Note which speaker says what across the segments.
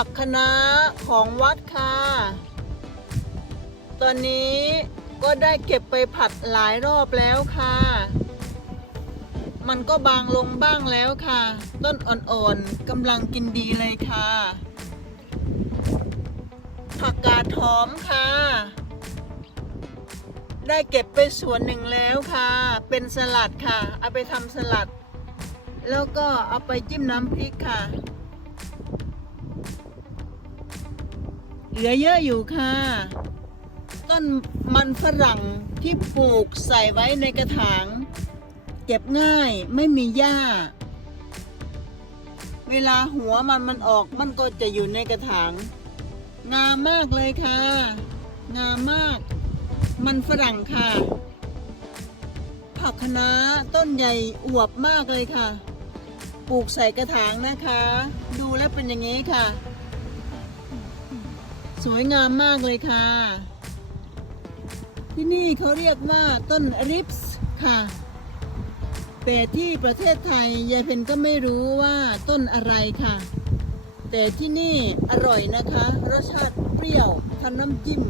Speaker 1: ผักคะน้าของวัดค่ะ ตอนนี้ก็ได้เก็บไปผัดหลายรอบแล้วค่ะ มันก็บางลงบ้างแล้วค่ะ ต้นอ่อนๆกำลังกินดีเลยค่ะ ผักกาดหอมค่ะ ได้เก็บไปส่วนหนึ่งแล้วค่ะ เป็นสลัดค่ะ เอาไปทำสลัด แล้วก็เอาไปจิ้มน้ำพริกค่ะ เหลือเยอะอยู่ค่ะ ต้นมันฝรั่งที่ปลูกใส่ไว้ในกระถางเก็บง่ายไม่มีหญ้า เวลาหัวมันมันออกมันก็จะอยู่ในกระถาง งามมากเลยค่ะ งามมาก มันฝรั่งค่ะ ผักคะน้าต้นใหญ่อวบมากเลยค่ะ ปลูกใส่กระถางนะคะ ดูแล้วเป็นอย่างนี้ค่ะ สวยงามมากเลยค่ะ ที่นี่เขาเรียกว่าต้นริปส์ค่ะ แต่ที่ประเทศไทยยายเพนก็ไม่รู้ว่าต้นอะไรค่ะ แต่ที่นี่อร่อยนะคะ รสชาติเปรี้ยวทำน้ำจิ้ม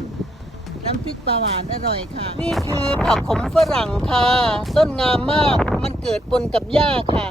Speaker 1: น้ำพริกปลาหวานอร่อยค่ะ นี่คือผักขมฝรั่งค่ะ ต้นงามมากมันเกิดปนกับหญ้าค่ะ